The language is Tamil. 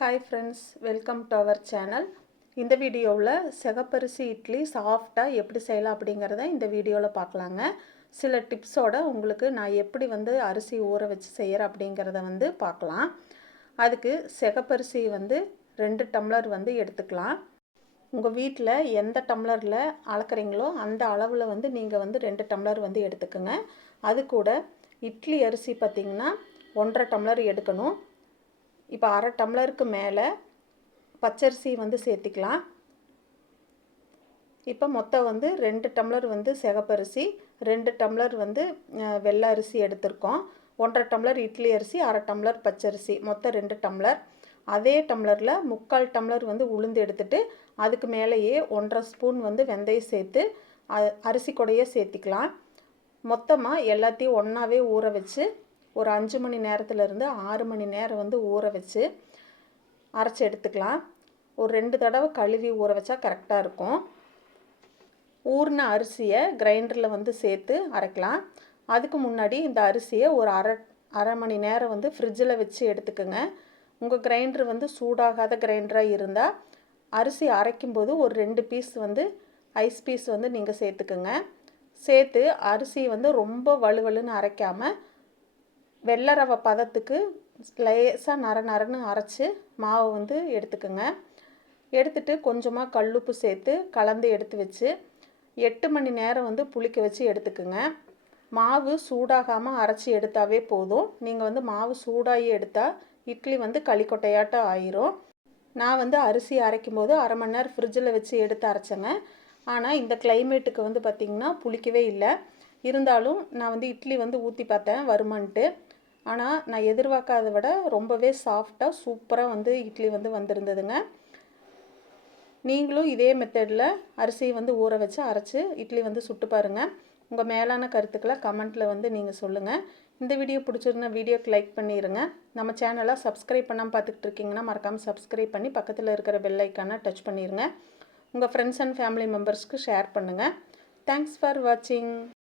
Hi friends welcome to our channel இந்த வீடியோவில் சிகப்பரிசி இட்லி சாஃப்டாக எப்படி செய்யலாம் அப்படிங்கிறத இந்த வீடியோவில் பார்க்கலாங்க. சில டிப்ஸோட உங்களுக்கு நான் எப்படி வந்து அரிசி ஊற வச்சு செய்கிறேன் அப்படிங்கிறத வந்து பார்க்கலாம். அதுக்கு சிகப்பரிசி வந்து ரெண்டு டம்ளர் வந்து எடுத்துக்கலாம். உங்கள் வீட்டில் எந்த டம்ளரில் அளக்குறீங்களோ அந்த அளவில் வந்து நீங்கள் வந்து ரெண்டு டம்ளர் வந்து எடுத்துக்கோங்க. அது கூட இட்லி அரிசி பார்த்திங்கன்னா ஒன்றரை டம்ளர் எடுக்கணும். இப்போ அரை டம்ளருக்கு மேலே பச்சரிசி வந்து சேர்த்திக்கலாம். இப்போ மொத்தம் வந்து ரெண்டு டம்ளர் வந்து சிகப்பரிசி ரெண்டு டம்ளர் வந்து வெள்ளை அரிசி எடுத்திருக்கோம். ஒன்றரை டம்ளர் இட்லி அரிசி அரை டம்ளர் பச்சரிசி மொத்தம் ரெண்டு டம்ளர். அதே டம்ளரில் முக்கால் டம்ளர் வந்து உளுந்து எடுத்துட்டு அதுக்கு மேலேயே ஒன்றரை ஸ்பூன் வந்து வெந்தயம் சேர்த்து அரிசி கூடையே சேர்த்திக்கலாம். மொத்தமாக எல்லாத்தையும் ஒன்றாவே ஊற வச்சு ஒரு அஞ்சு மணி நேரத்துலேருந்து ஆறு மணி நேரம் வந்து ஊற வச்சு அரைச்சி எடுத்துக்கலாம். ஒரு ரெண்டு தடவை கழுவி ஊற வச்சா கரெக்டாக இருக்கும். ஊறின அரிசியை கிரைண்டரில் வந்து சேர்த்து அரைக்கலாம். அதுக்கு முன்னாடி இந்த அரிசியை ஒரு அரை அரை மணி நேரம் வந்து ஃப்ரிட்ஜில் வச்சு எடுத்துக்கோங்க. உங்கள் கிரைண்டர் வந்து சூடாகாத கிரைண்டராக இருந்தால் அரிசி அரைக்கும்போது ஒரு ரெண்டு பீஸ் வந்து ஐஸ் பீஸ் வந்து நீங்கள் சேர்த்துக்குங்க. சேர்த்து அரிசி வந்து ரொம்ப வலுவலுன்னு அரைக்காமல் வெள்ளை ரவை பதத்துக்கு லேசாக நர நரன்னு அரைச்சி மாவை வந்து எடுத்துக்கோங்க. எடுத்துட்டு கொஞ்சமாக கல்லுப்பு சேர்த்து கலந்து எடுத்து வச்சு எட்டு மணி நேரம் வந்து புளிக்க வச்சு எடுத்துக்கோங்க. மாவு சூடாகாமல் அரைச்சி எடுத்தாவே போதும். நீங்கள் வந்து மாவு சூடாகி எடுத்தால் இட்லி வந்து களிக்கொட்டையாட்டம் ஆயிரும். நான் வந்து அரிசி அரைக்கும் போது அரை மணி நேரம் ஃப்ரிட்ஜில் வச்சு எடுத்து அரைச்சேங்க. ஆனால் இந்த கிளைமேட்டுக்கு வந்து பார்த்திங்கன்னா புளிக்கவே இல்லை. இருந்தாலும் நான் வந்து இட்லி வந்து ஊற்றி பார்த்தேன் வருமான்ட்டு. ஆனால் நான் எதிர்பார்க்காத விட ரொம்பவே சாஃப்டாக சூப்பராக வந்து இட்லி வந்து வந்திருந்ததுங்க. நீங்களும் இதே மெத்தடில் அரிசியை வந்து ஊற வச்சு அரைச்சி இட்லி வந்து சுட்டு பாருங்கள் உங்கள் மேலான கருத்துக்களை கமெண்ட்டில் வந்து நீங்கள் சொல்லுங்கள் இந்த வீடியோ பிடிச்சிருந்தா வீடியோக்கு லைக் பண்ணிடுங்க நம்ம சேனலை சப்ஸ்கிரைப் பண்ணாமல் பார்த்துக்கிட்டு இருக்கீங்கன்னா மறக்காமல் சப்ஸ்கிரைப் பண்ணி பக்கத்தில் இருக்கிற பெல் ஐக்கானை டச் பண்ணிடுங்க உங்கள் ஃப்ரெண்ட்ஸ் அண்ட் ஃபேமிலி மெம்பர்ஸ்க்கு ஷேர் பண்ணுங்கள் தேங்க்ஸ் ஃபார் வாட்சிங்